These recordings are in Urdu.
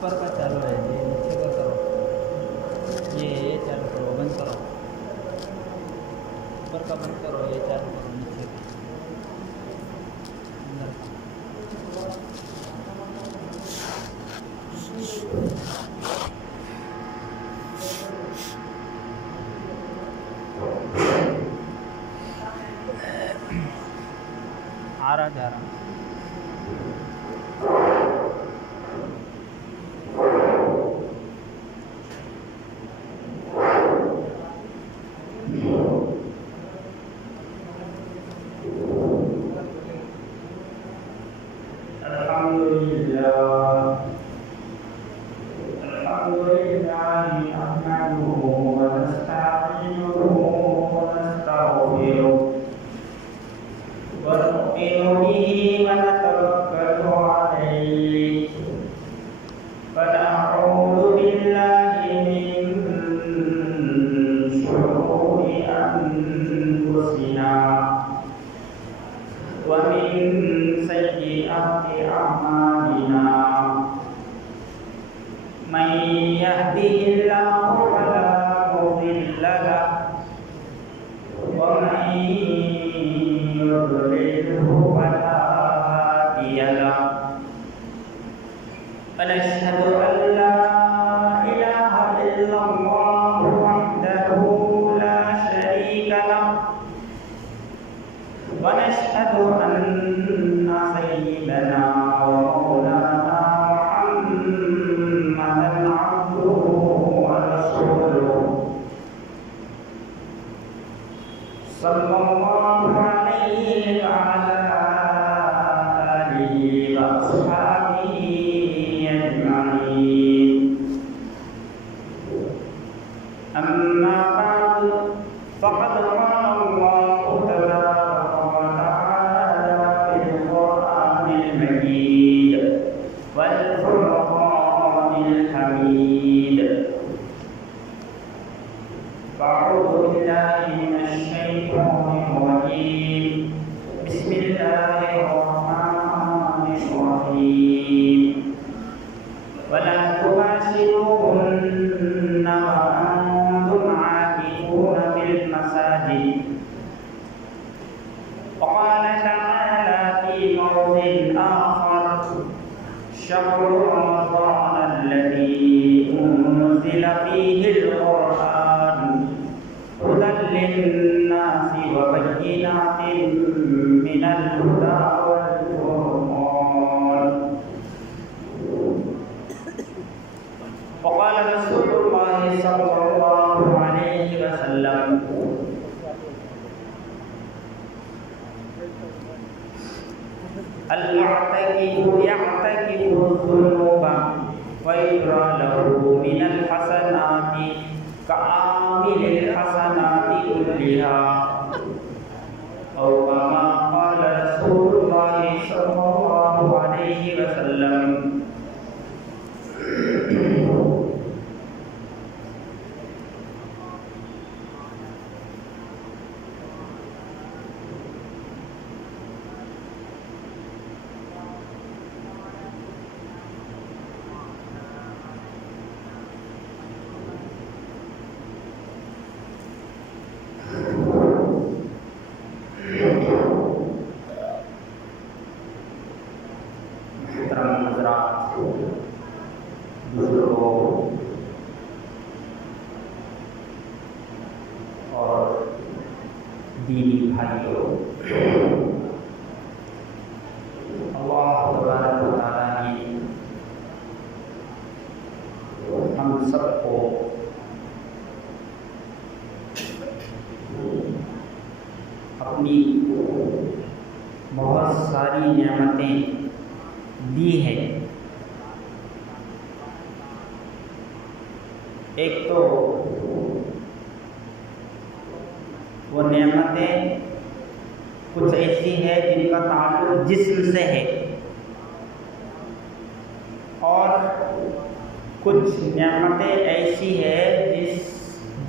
اوپر کا چالو ہے یہ نیچے کا کرو، یہ چالو کرو، بند کرو، اوپر کا بند کرو، یہ چالو کرو، نیچے کا اندر کا آ رہا جا رہا.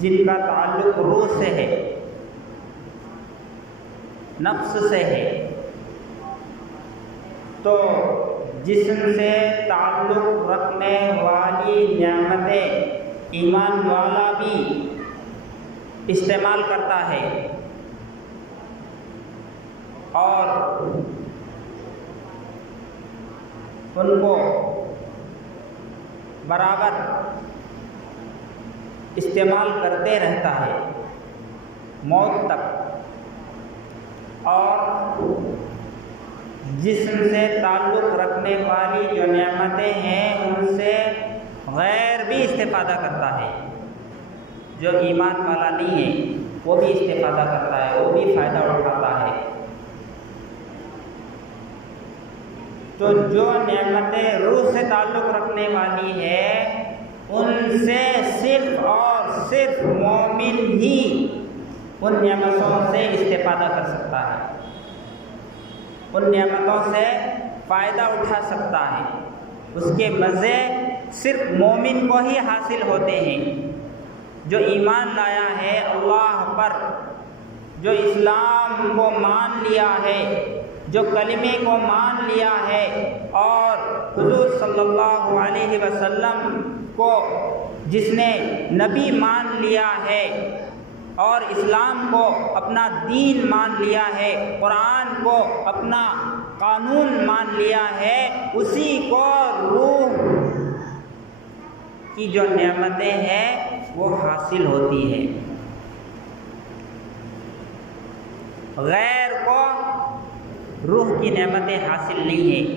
جن کا تعلق روح سے ہے، نفس سے ہے، تو جسم سے تعلق رکھنے نعمتیں ایمان والا بھی استعمال کرتا ہے اور ان کو برابر استعمال کرتے رہتا ہے موت تک، اور جسم سے تعلق رکھنے والی جو نعمتیں ہیں ان سے غیر بھی استفادہ کرتا ہے۔ جو ایمان والا نہیں ہے وہ بھی استفادہ کرتا ہے، وہ بھی فائدہ اٹھاتا ہے۔ تو جو نعمتیں روح سے تعلق رکھنے والی ہے ان سے صرف اور صرف مومن ہی ان نعمتوں سے استفادہ کر سکتا ہے، ان نعمتوں سے فائدہ اٹھا سکتا ہے۔ اس کے مزے صرف مومن کو ہی حاصل ہوتے ہیں۔ جو ایمان لایا ہے اللہ پر، جو اسلام کو مان لیا ہے، جو کلمے کو مان لیا ہے اور حضور صلی اللہ علیہ وسلم کو جس نے نبی مان لیا ہے اور اسلام کو اپنا دین مان لیا ہے، قرآن کو اپنا قانون مان لیا ہے، اسی کو روح کی جو نعمتیں ہیں وہ حاصل ہوتی ہے۔ غیر کو روح کی نعمتیں حاصل نہیں ہیں۔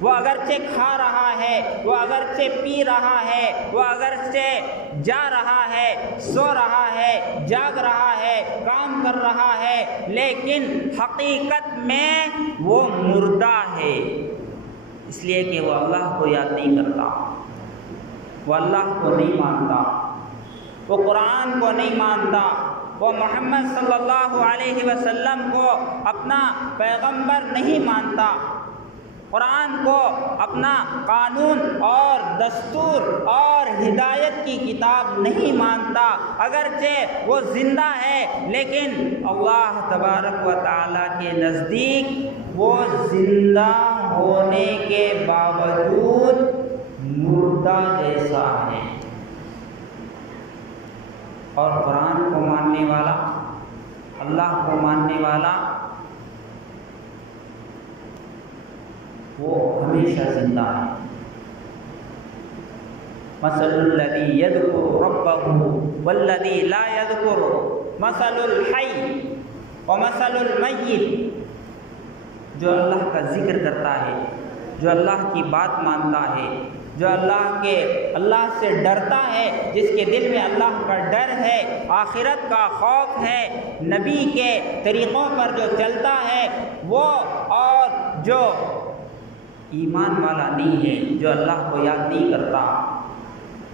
وہ اگرچہ کھا رہا ہے، وہ اگرچہ پی رہا ہے، وہ اگرچہ جا رہا ہے، سو رہا ہے، جاگ رہا ہے، کام کر رہا ہے، لیکن حقیقت میں وہ مردہ ہے، اس لیے کہ وہ اللہ کو یاد نہیں کرتا، وہ اللہ کو نہیں مانتا، وہ قرآن کو نہیں مانتا، وہ محمد صلی اللہ علیہ وسلم کو اپنا پیغمبر نہیں مانتا، قرآن کو اپنا قانون اور دستور اور ہدایت کی کتاب نہیں مانتا۔ اگرچہ وہ زندہ ہے لیکن اللہ تبارک و تعالیٰ کے نزدیک وہ زندہ ہونے کے باوجود مردہ جیسا ہے۔ اور قرآن کو ماننے والا، اللہ کو ماننے والا، وہ ہمیشہ زندہ ہے۔ مثل الذی یذکر ربہ والذی لا یذکر مثل الحی ومثل المیت۔ جو اللہ کا ذکر کرتا ہے، جو اللہ کی بات مانتا ہے، جو اللہ سے ڈرتا ہے، جس کے دل میں اللہ کا ڈر ہے، آخرت کا خوف ہے، نبی کے طریقوں پر جو چلتا ہے وہ، اور جو ایمان والا نہیں ہے، جو اللہ کو یاد نہیں کرتا،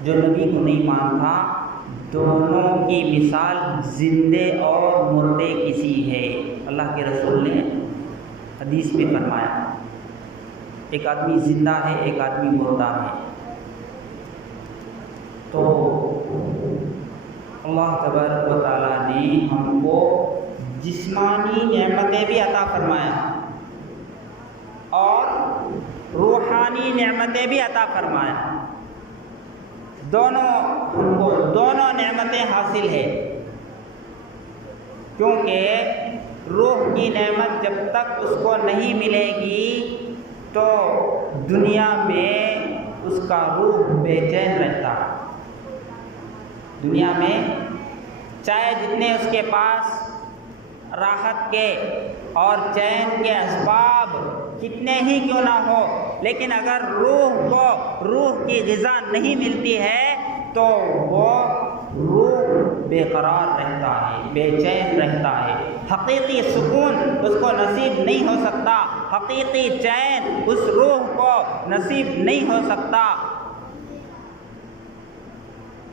جو نبی کو نہیں مانتا، دونوں کی مثال زندے اور مردے کسی ہے۔ اللہ کے رسول نے حدیث میں فرمایا ایک آدمی زندہ ہے، ایک آدمی مردہ ہے۔ تو اللہ تبارک و تعالیٰ نے ہم کو جسمانی نعمتیں بھی عطا فرمایا اور روحانی نعمتیں بھی عطا فرمایا، دونوں ہم کو دونوں نعمتیں حاصل ہے، کیونکہ روح کی نعمت جب تک اس کو نہیں ملے گی تو دنیا میں اس کا روح بے چین رہتا ہے۔ دنیا میں چاہے جتنے اس کے پاس راحت کے اور چین کے اسباب کتنے ہی کیوں نہ ہو، لیکن اگر روح کی غذا نہیں ملتی ہے تو وہ روح بے قرار رہتا ہے، بے چین رہتا ہے، حقیقی سکون اس کو نصیب نہیں ہو سکتا، حقیقی چین اس روح کو نصیب نہیں ہو سکتا۔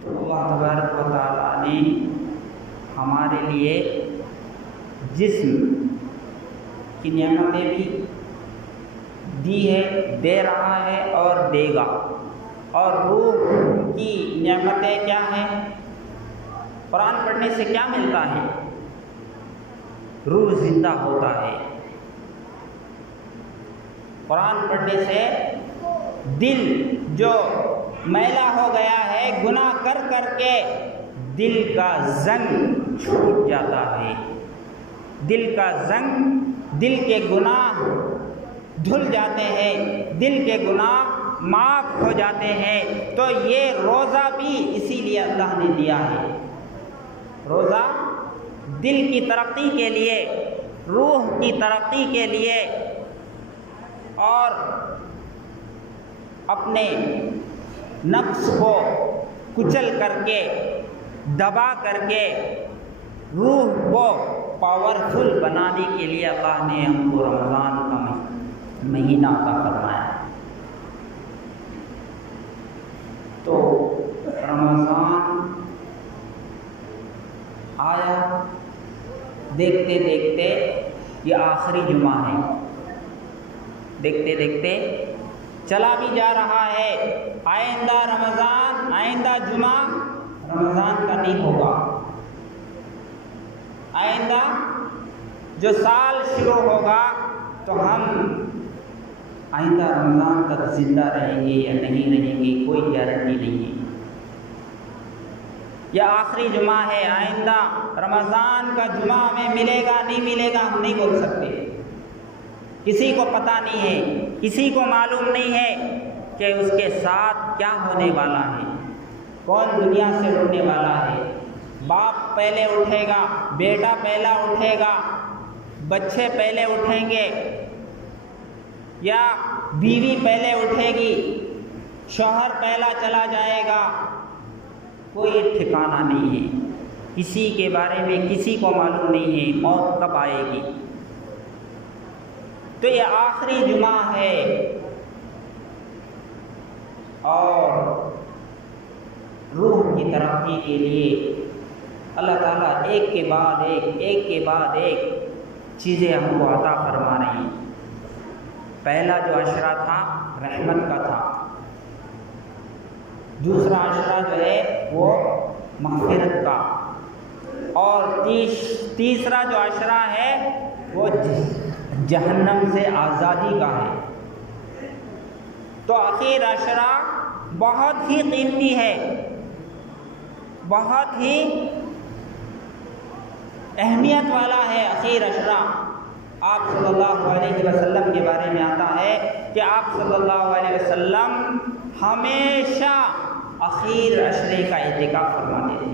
تو اللہ تبارک و تعالیٰ نے ہمارے لیے جسم کی نعمتیں بھی دی ہے، دے رہا ہے اور دے گا، اور روح کی نعمتیں کیا ہیں؟ قرآن پڑھنے سے کیا ملتا ہے؟ روح زندہ ہوتا ہے۔ قرآن پڑھنے سے دل جو میلا ہو گیا ہے، گناہ کر کر کے دل کا زنگ چھوٹ جاتا ہے، دل کا زنگ، دل کے گناہ دھل جاتے ہیں، دل کے گناہ معاف ہو جاتے ہیں۔ تو یہ روزہ بھی اسی لیے اللہ نے دیا ہے۔ روزہ دل کی ترقی کے لیے، روح کی ترقی کے لیے، اور اپنے نفس کو کچل کر کے، دبا کر کے روح کو پاورفل بنانے کے لیے اللہ نے ہم کو رمضان کا مہینہ عطا فرمایا۔ تو رمضان آیا، دیکھتے دیکھتے یہ آخری جمعہ ہے، دیکھتے دیکھتے چلا بھی جا رہا ہے۔ آئندہ رمضان، آئندہ جمعہ رمضان کا نہیں ہوگا، آئندہ جو سال شروع ہوگا تو ہم آئندہ رمضان تک زندہ رہیں گے یا نہیں رہیں گے، کوئی گارنٹی نہیں ہے۔ یہ آخری جمعہ ہے، آئندہ رمضان کا جمعہ ہمیں ملے گا نہیں ملے گا ہم نہیں بول سکتے، کسی کو پتہ نہیں ہے، کسی کو معلوم نہیں ہے کہ اس کے ساتھ کیا ہونے والا ہے، کون دنیا سے اٹھنے والا ہے۔ باپ پہلے اٹھے گا، بیٹا پہلا اٹھے گا، بچے پہلے اٹھیں گے، یا بیوی پہلے اٹھے گی، شوہر پہلا چلا جائے گا، کوئی ٹھکانہ نہیں ہے، کسی کے بارے میں کسی کو معلوم نہیں ہے موت کب آئے گی۔ تو یہ آخری جمعہ ہے، اور روح کی ترقی کے لیے اللہ تعالیٰ ایک کے بعد ایک چیزیں ہم کو عطا فرما رہے ہیں۔ پہلا جو عشرہ تھا رحمت کا تھا، دوسرا عشرہ جو ہے وہ مغفرت کا، اور تیسرا جو عشرہ ہے وہ جہنم سے آزادی کا ہے۔ تو آخر عشرہ بہت ہی قیمتی ہے، بہت ہی اہمیت والا ہے اخیر عشرہ۔ آپ صلی اللہ علیہ وسلم کے بارے میں آتا ہے کہ آپ صلی اللہ علیہ وسلم ہمیشہ اخیر عشرے کا اعتکاف فرماتے تھے۔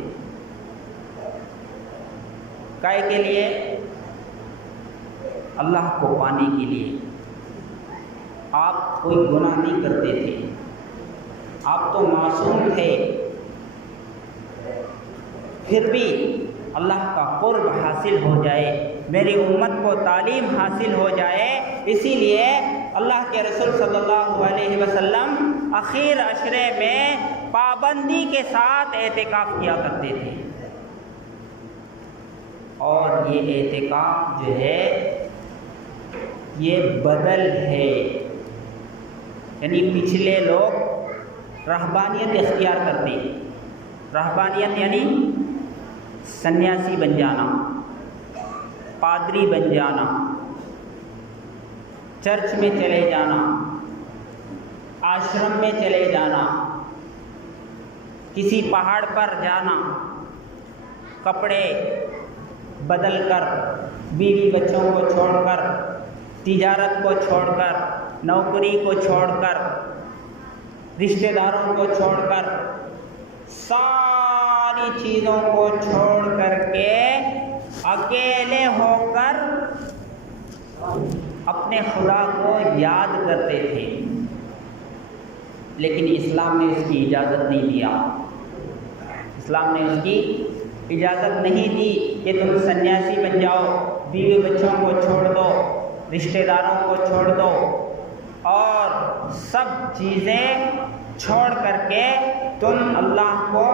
کائے کے لیے؟ اللہ کو پانے کے لیے۔ آپ کوئی گناہ نہیں کرتے تھے، آپ تو معصوم تھے، پھر بھی اللہ کا قرب حاصل ہو جائے، میری امت کو تعلیم حاصل ہو جائے، اسی لیے اللہ کے رسول صلی اللہ علیہ وسلم اخیر عشرے میں پابندی کے ساتھ اعتکاف کیا کرتے تھے۔ اور یہ اعتکاف جو ہے یہ بدل ہے، یعنی پچھلے لوگ رہبانیت اختیار کرتے، رہبانیت یعنی سنیاسی بن جانا، پادری بن جانا، چرچ میں چلے جانا، آشرم میں چلے جانا، کسی پہاڑ پر جانا، کپڑے بدل کر، بیوی بچوں کو چھوڑ کر، تجارت کو چھوڑ کر، نوکری کو چھوڑ کر، رشتہ داروں کو چھوڑ کر، ساری چیزوں کو چھوڑ کر کے اکیلے ہو کر اپنے خدا کو یاد کرتے تھے۔ لیکن اسلام نے اس کی اجازت نہیں دیا، اسلام نے اس کی اجازت نہیں دی کہ تم سنیاسی بن جاؤ، بیوی بچوں کو چھوڑ دو، رشتہ داروں کو چھوڑ دو، اور سب چیزیں چھوڑ کر کے تم اللہ کو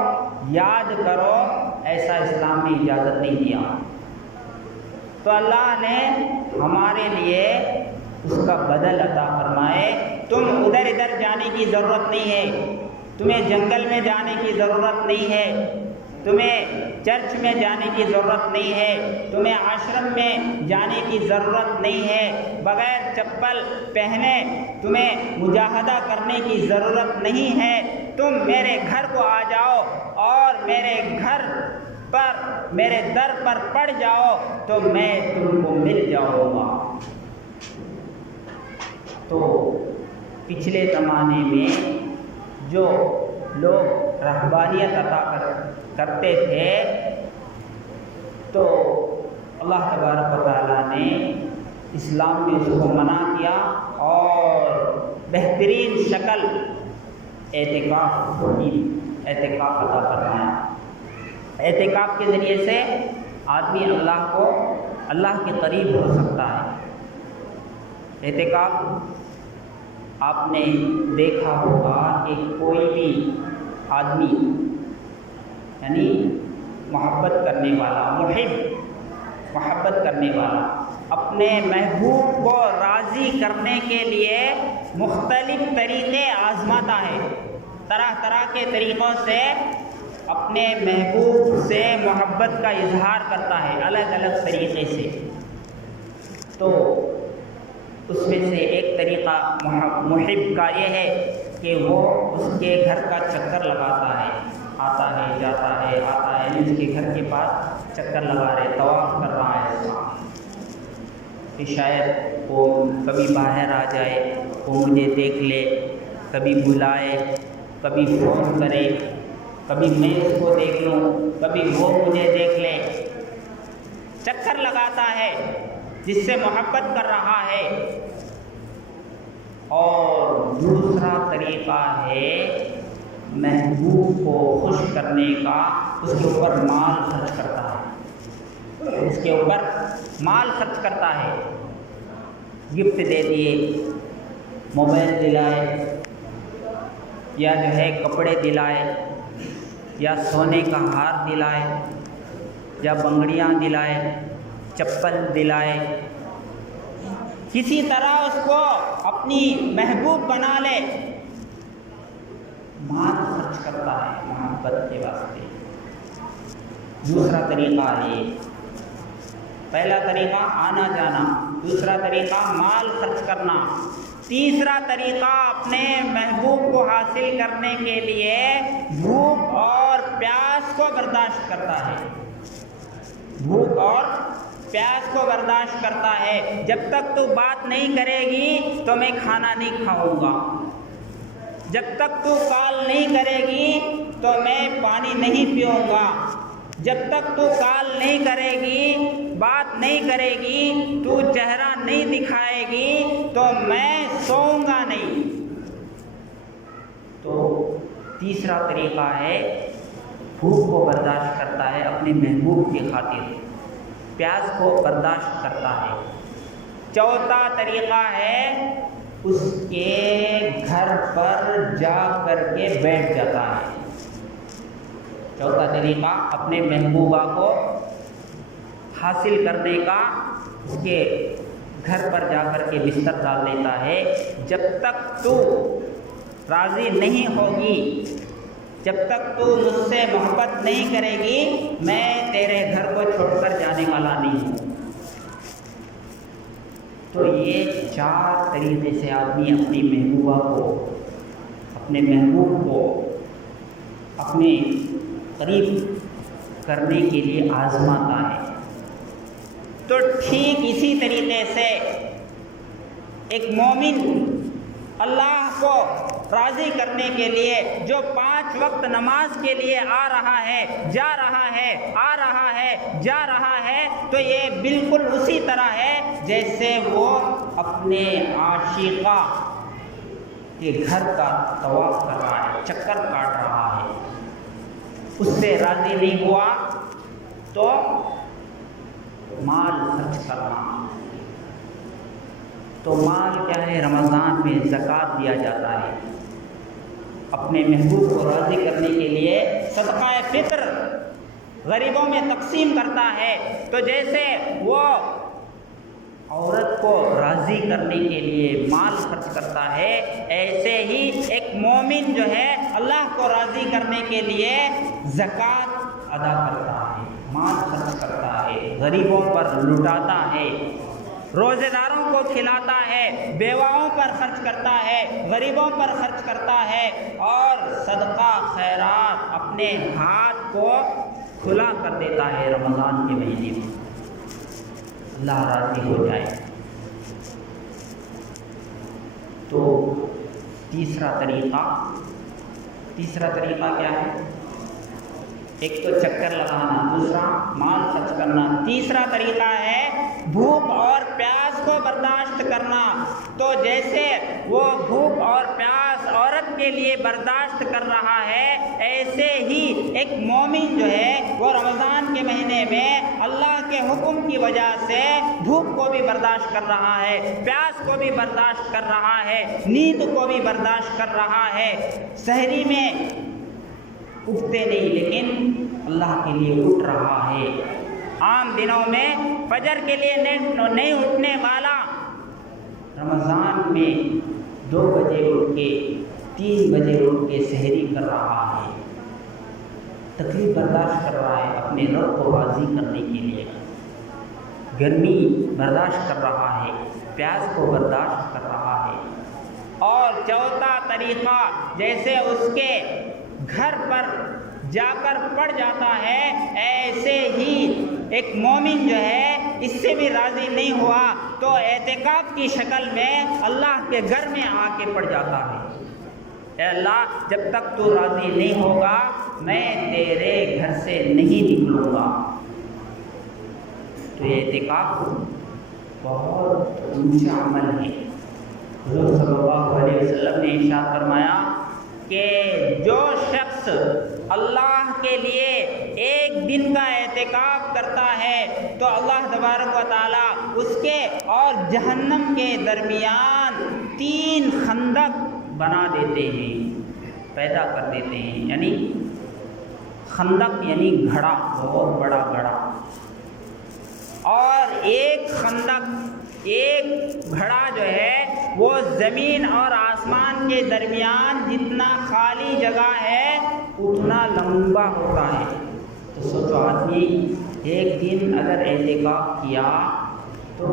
یاد کرو، ایسا اسلام نے اجازت نہیں دیا۔ تو اللہ نے ہمارے لیے اس کا بدل عطا فرمائے۔ تم ادھر ادھر جانے کی ضرورت نہیں ہے، تمہیں جنگل میں جانے کی ضرورت نہیں ہے، تمہیں چرچ میں جانے کی ضرورت نہیں ہے، تمہیں آشرم میں جانے کی ضرورت نہیں ہے، بغیر چپل پہنے تمہیں مجاہدہ کرنے کی ضرورت نہیں ہے، تم میرے گھر کو آ جاؤ اور میرے گھر پر میرے در پر پڑ جاؤ تو میں تم کو مل جاؤں گا۔ تو پچھلے زمانے میں جو لوگ رہبانیت عطا کرتے تھے تو اللہ تبارک و تعالیٰ نے اسلام میں اس کو منع کیا اور بہترین شکل اعتکاف عطا فرمایا۔ اعتکاف کے ذریعے سے آدمی اللہ کے قریب ہو سکتا ہے۔ اعتکاف آپ نے دیکھا ہوگا کہ کوئی بھی آدمی یعنی محبت کرنے والا اپنے محبوب کو راضی کرنے کے لیے مختلف طریقے آزماتا ہے، طرح طرح کے طریقوں سے اپنے محبوب سے محبت کا اظہار کرتا ہے، الگ الگ طریقے سے۔ تو اس میں سے ایک طریقہ محب کا یہ ہے کہ وہ اس کے گھر کا چکر لگاتا ہے، آتا ہے جاتا ہے آتا ہے، اس کے گھر کے پاس چکر لگا رہے، طواف کر رہا ہے، کہ شاید وہ کبھی باہر آ جائے، وہ مجھے دیکھ لے، کبھی بلائے، کبھی فون کرے، کبھی میں اس کو دیکھ لوں، کبھی وہ مجھے دیکھ لے، چکر لگاتا ہے جس سے محبت کر رہا ہے۔ اور دوسرا طریقہ ہے محبوب کو خوش کرنے کا، اس کے اوپر مال خرچ کرتا ہے، گفٹ دے دیے، موبائل دلائے، یا جو ہے کپڑے دلائے، یا سونے کا ہار دلائے، یا بنگڑیاں دلائے، چپل دلائے، کسی طرح اس کو اپنی محبوب بنا لے، مال خرچ کرتا ہے محبت کے واسطے۔ دوسرا طریقہ ہے، پہلا طریقہ آنا جانا، دوسرا طریقہ مال خرچ کرنا، تیسرا طریقہ اپنے محبوب کو حاصل کرنے کے لیے بھوک اور پیاس کو برداشت کرتا ہے، بھوک اور پیاس کو برداشت کرتا ہے۔ جب تک تو بات نہیں کرے گی تو میں کھانا نہیں کھاؤں گا، جب تک تو کال نہیں کرے گی تو میں پانی نہیں پیوں گا، جب تک تو کال نہیں کرے گی، بات نہیں کرے گی، تو چہرہ نہیں دکھائے گی تو میں سوؤں گا نہیں۔ تو تیسرا طریقہ ہے بھوک کو برداشت کرتا ہے اپنے محبوب کی خاطر، پیاس کو برداشت کرتا ہے۔ چوتھا طریقہ ہے اس کے گھر پر جا کر کے بیٹھ جاتا ہے۔ چوتھا طریقہ اپنے محبوبہ کو حاصل کرنے کا، اس کے گھر پر جا کر کے بستر ڈال دیتا ہے۔ جب تک تو راضی نہیں ہوگی، جب تک تو مجھ سے محبت نہیں کرے گی، میں تیرے گھر کو چھوڑ کر جانے والا نہیں ہوں۔ تو یہ 4 طریقے سے آدمی اپنی محبوبہ کو، اپنے محبوب کو اپنے قریب کرنے کے لیے آزماتا ہے۔ تو ٹھیک اسی طریقے سے ایک مومن اللہ کو راضی کرنے کے لیے جو 5 وقت نماز کے لیے آ رہا ہے، جا رہا ہے، آ رہا ہے، جا رہا ہے، تو یہ بالکل اسی طرح ہے جیسے وہ اپنے عاشقہ کے گھر کا طواف کر رہا ہے، چکر کاٹ رہا ہے، اس سے راضی نہیں ہوا تو مال خرچ کرنا۔ تو مال کیا ہے؟ رمضان میں زکوٰۃ دیا جاتا ہے، اپنے محبوب کو راضی کرنے کے لیے صدقہ فطر غریبوں میں تقسیم کرتا ہے۔ تو جیسے وہ عورت کو راضی کرنے کے لیے مال خرچ کرتا ہے، ایسے ہی ایک مومن جو ہے اللہ کو راضی کرنے کے لیے زکوٰۃ ادا کرتا ہے، مال خرچ کرتا ہے، غریبوں پر لٹاتا ہے، روزے داروں کو کھلاتا ہے، بیواؤں پر خرچ کرتا ہے، غریبوں پر خرچ کرتا ہے، اور صدقہ خیرات اپنے ہاتھ کو کھلا کر دیتا ہے رمضان کے مہینے میں، اللہ راضی ہو جائے۔ تو تیسرا طریقہ کیا ہے؟ ایک تو چکر لگانا، دوسرا مال خرچ کرنا، تیسرا طریقہ ہے بھوک اور پیاس کو برداشت کرنا۔ تو جیسے وہ بھوک اور پیاس عورت کے لیے برداشت کر رہا ہے، ایسے ہی ایک مومن جو ہے وہ رمضان کے مہینے میں اللہ کے حکم کی وجہ سے بھوک کو بھی برداشت کر رہا ہے، پیاس کو بھی برداشت کر رہا ہے، نیند کو بھی برداشت کر رہا ہے۔ سحری میں اٹھتے نہیں لیکن اللہ کے لیے اٹھ رہا ہے۔ عام دنوں میں فجر کے لیے نہیں اٹھنے والا رمضان میں 2 بجے اٹھ کے 3 بجے اٹھ کے سحری کر رہا ہے، تکلیف برداشت کر رہا ہے اپنے رب کو راضی کرنے کے لیے، گرمی برداشت کر رہا ہے، پیاس کو برداشت کر رہا ہے۔ اور چوتھا طریقہ، جیسے اس کے گھر پر جا کر پڑ جاتا ہے، ایسے ہی ایک مومن جو ہے اس سے بھی راضی نہیں ہوا تو اعتکاف کی شکل میں اللہ کے گھر میں آ کے پڑ جاتا ہے، اے اللہ جب تک تو راضی نہیں ہوگا میں تیرے گھر سے نہیں نکلوں گا۔ تو یہ اعتکاف بہت اونچا عمل ہے۔ حضور صلی اللہ علیہ وسلم نے ارشاد فرمایا کہ جو شخص اللہ کے لیے ایک دن کا اعتکاف کرتا ہے تو اللہ تبارک و تعالیٰ اس کے اور جہنم کے درمیان 3 خندق بنا دیتے ہیں، پیدا کر دیتے ہیں۔ یعنی خندق یعنی گھڑا، بہت بڑا گھڑا، اور ایک خندق، ایک گھڑا جو ہے وہ زمین اور آسمان کے درمیان جتنا خالی جگہ ہے اتنا لمبا ہوتا ہے۔ تو سوچو آدمی ایک دن اگر اعتکاف کیا تو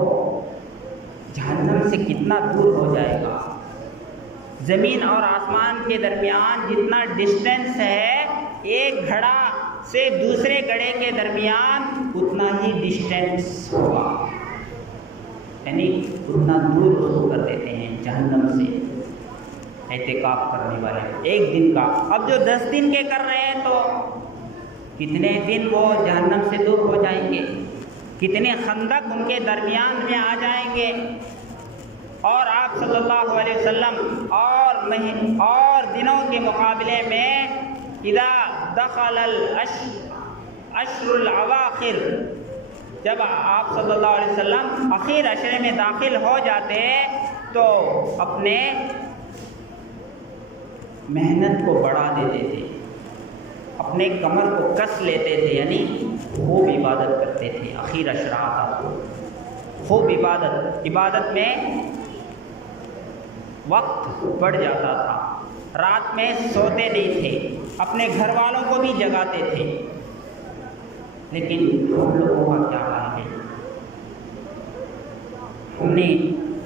جہنم سے کتنا دور ہو جائے گا۔ زمین اور آسمان کے درمیان جتنا ڈسٹینس ہے ایک گھڑا سے دوسرے گھڑے کے درمیان اتنا ہی ڈسٹینس ہوگا، یعنی اتنا دور شروع کر دیتے ہیں جہنم سے اعتکاف کرنے والے ایک دن کا۔ اب جو 10 دن کے کر رہے ہیں تو کتنے دن وہ جہنم سے دور ہو جائیں گے، کتنے خندق ان کے درمیان میں آ جائیں گے۔ اور آپ صلی اللہ علیہ وسلم اور دنوں کے مقابلے میں اذا دخل الاشر الاواخر، جب آپ صلی اللہ علیہ وسلم اخیر عشرے میں داخل ہو جاتے تو اپنے محنت کو بڑھا دیتے تھے، اپنے کمر کو کس لیتے تھے، یعنی خوب عبادت کرتے تھے۔ اخیر عشرہ آتا تو خوب عبادت میں وقت بڑھ جاتا تھا، رات میں سوتے نہیں تھے، اپنے گھر والوں کو بھی جگاتے تھے۔ لیکن ہم لوگوں کا کیا حال ہے؟ ہم نے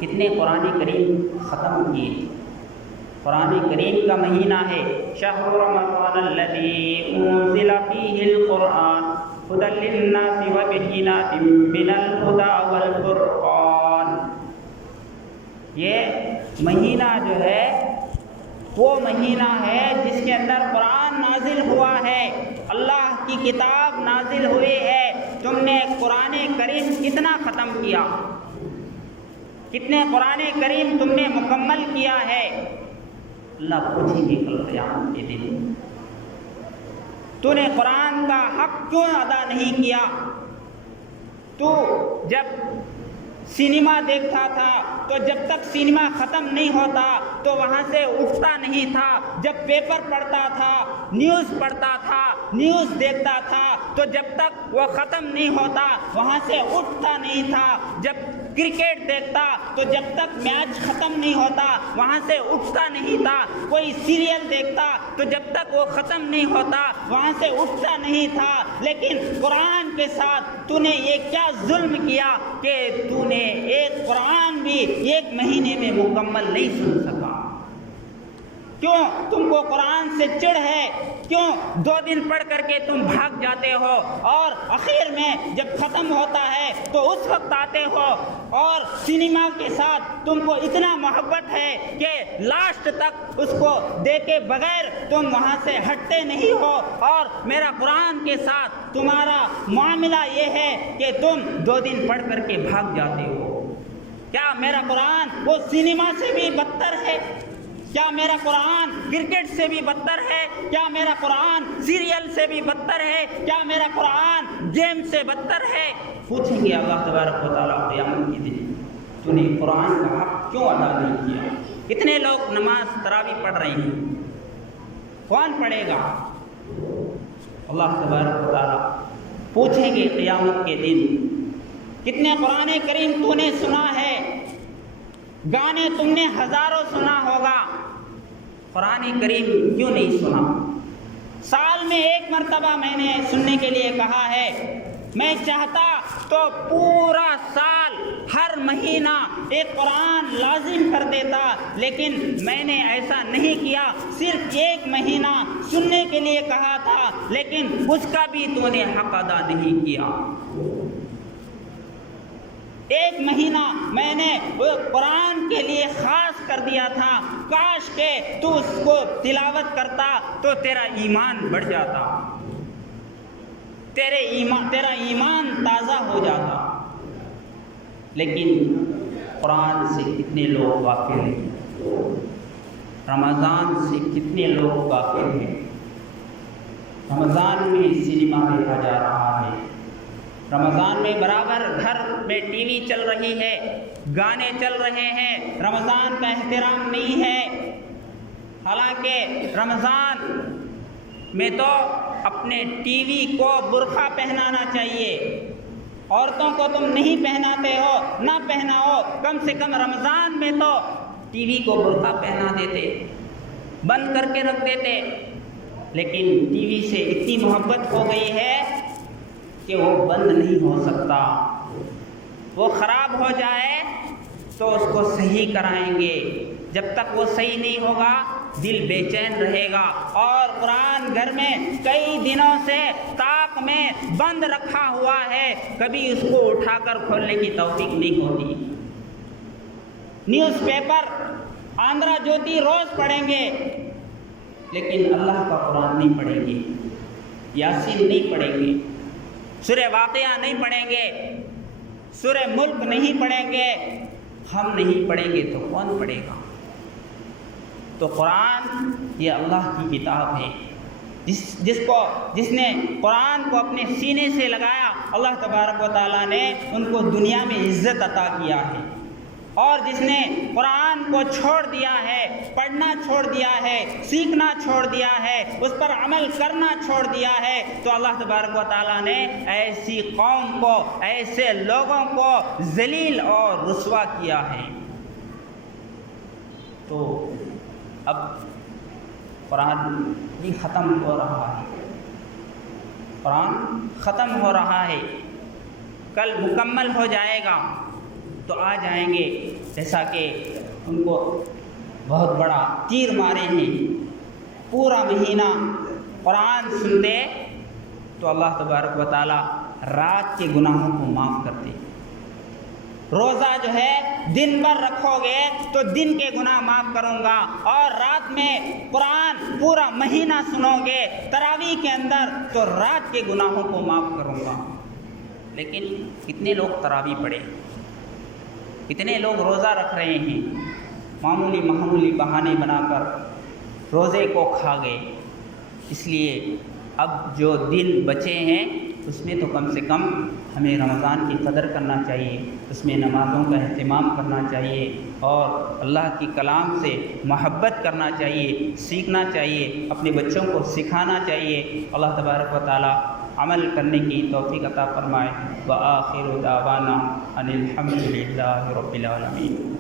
کتنے قرآن کریم ختم کیے؟ قرآن کریم کا مہینہ ہے شہر رمضان الذی انزل فیہ القرآن ھدی للناس وبینات من الھدی والفرقان۔ یہ مہینہ جو ہے وہ مہینہ ہے جس کے اندر قرآن نازل ہوا ہے، اللہ کی کتاب نازل ہوئی ہے۔ تم نے قرآن کریم کتنا ختم کیا؟ کتنے قرآن کریم تم نے مکمل کیا ہے؟ اللہ پوچھیں گے کل قیامت کے دن، تو نے قرآن کا حق کیوں ادا نہیں کیا؟ تو جب سینما دیکھتا تھا تو جب تک سینما ختم نہیں ہوتا تو وہاں سے اٹھتا نہیں تھا، جب پیپر پڑھتا تھا، نیوز پڑھتا تھا، نیوز دیکھتا تھا تو جب تک وہ ختم نہیں ہوتا وہاں سے اٹھتا نہیں تھا، جب کرکٹ دیکھتا تو جب تک میچ ختم نہیں ہوتا وہاں سے اٹھتا نہیں تھا، کوئی سیریل دیکھتا تو جب تک وہ ختم نہیں ہوتا وہاں سے اٹھتا نہیں تھا، لیکن قرآن کے ساتھ تو نے یہ کیا ظلم کیا کہ تو نے ایک قرآن بھی 1 مہینے میں مکمل نہیں سن سکا؟ کیوں تم کو قرآن سے چڑ ہے؟ کیوں 2 دن پڑھ کر کے تم بھاگ جاتے ہو اور آخر میں جب ختم ہوتا ہے تو اس وقت آتے ہو؟ اور سنیما کے ساتھ تم کو اتنا محبت ہے کہ لاسٹ تک اس کو دیکھے بغیر تم وہاں سے ہٹتے نہیں ہو، اور میرا قرآن کے ساتھ تمہارا معاملہ یہ ہے کہ تم 2 دن پڑھ کر کے بھاگ جاتے ہو۔ کیا میرا قرآن وہ سنیما سے بھی بدتر ہے؟ کیا میرا قرآن کرکٹ سے بھی بدتر ہے؟ کیا میرا قرآن سیریل سے بھی بدتر ہے؟ کیا میرا قرآن گیم سے بدتر ہے؟ پوچھیں گے اللہ تبارک و تعالیٰ قیامت کے دن، تو نے قرآن کا حق کیوں ادا نہیں کیا؟ کتنے لوگ نماز تراویح پڑھ رہے ہیں، کون پڑھے گا؟ اللہ تبارک و تعالیٰ پوچھیں گے قیامت کے دن، کتنے قرآن کریم تو نے سنا ہے؟ گانے تم نے ہزاروں سنا ہوگا، قرآن کریم کیوں نہیں سنا؟ سال میں 1 مرتبہ میں نے سننے کے لیے کہا ہے، میں چاہتا تو پورا سال ہر مہینہ ایک قرآن لازم کر دیتا، لیکن میں نے ایسا نہیں کیا، صرف 1 مہینہ سننے کے لیے کہا تھا، لیکن اس کا بھی تو نے حق ادا نہیں کیا۔ 1 مہینہ میں نے قرآن کے لیے خاص کر دیا تھا، کاش کہ تو اس کو تلاوت کرتا تو تیرا ایمان بڑھ جاتا، تیرا ایمان تازہ ہو جاتا، لیکن قرآن سے کتنے لوگ غافل ہیں، رمضان سے کتنے لوگ غافل ہیں۔ رمضان میں سنیما دیکھا جا رہا ہے، رمضان میں برابر گھر میں ٹی وی چل رہی ہے، گانے چل رہے ہیں، رمضان کا احترام نہیں ہے۔ حالانکہ رمضان میں تو اپنے ٹی وی کو برقع پہنانا چاہیے، عورتوں کو تم نہیں پہناتے ہو، نہ پہناؤ، کم سے کم رمضان میں تو ٹی وی کو برقع پہنا دیتے، بند کر کے رکھ دیتے، لیکن ٹی وی سے اتنی محبت ہو گئی ہے کہ وہ بند نہیں ہو سکتا، وہ خراب ہو جائے تو اس کو صحیح کرائیں گے، جب تک وہ صحیح نہیں ہوگا دل بے چین رہے گا۔ اور قرآن گھر میں کئی دنوں سے طاق میں بند رکھا ہوا ہے، کبھی اس کو اٹھا کر کھولنے کی توفیق نہیں ہوتی۔ نیوز پیپر آندھرا جوتی روز پڑھیں گے، لیکن اللہ کا قرآن نہیں پڑھیں گے، یاسین نہیں پڑھیں گے، سورہ واقعہ نہیں پڑھیں گے، سورہ ملک نہیں پڑھیں گے، ہم نہیں پڑھیں گے تو کون پڑھے گا؟ تو قرآن یہ اللہ کی کتاب ہے، جس نے قرآن کو اپنے سینے سے لگایا، اللہ تبارک و تعالیٰ نے ان کو دنیا میں عزت عطا کیا ہے، اور جس نے قرآن کو چھوڑ دیا ہے، پڑھنا چھوڑ دیا ہے، سیکھنا چھوڑ دیا ہے، اس پر عمل کرنا چھوڑ دیا ہے، تو اللہ تبارک و تعالیٰ نے ایسی قوم کو، ایسے لوگوں کو ذلیل اور رسوا کیا ہے۔ تو اب قرآن بھی ختم ہو رہا ہے، قرآن ختم ہو رہا ہے، کل مکمل ہو جائے گا تو آ جائیں گے، جیسا کہ ان کو بہت بڑا تیر مارے ہیں، پورا مہینہ قرآن سنتے تو اللہ تبارک و تعالیٰ رات کے گناہوں کو معاف کرتے۔ روزہ جو ہے دن بھر رکھو گے تو دن کے گناہ معاف کروں گا، اور رات میں قرآن پورا مہینہ سنو گے تراویح کے اندر تو رات کے گناہوں کو معاف کروں گا۔ لیکن کتنے لوگ تراویح پڑھے، کتنے لوگ روزہ رکھ رہے ہیں، معمولی بہانے بنا کر روزے کو کھا گئے۔ اس لیے اب جو دن بچے ہیں اس میں تو کم سے کم ہمیں رمضان کی قدر کرنا چاہیے، اس میں نمازوں کا اہتمام کرنا چاہیے، اور اللہ کی کلام سے محبت کرنا چاہیے، سیکھنا چاہیے، اپنے بچوں کو سکھانا چاہیے۔ اللہ تبارک و تعالیٰ عمل کرنے کی توفیق عطا فرمائے۔ وآخر دعوانا ان الحمد للہ رب العالمین۔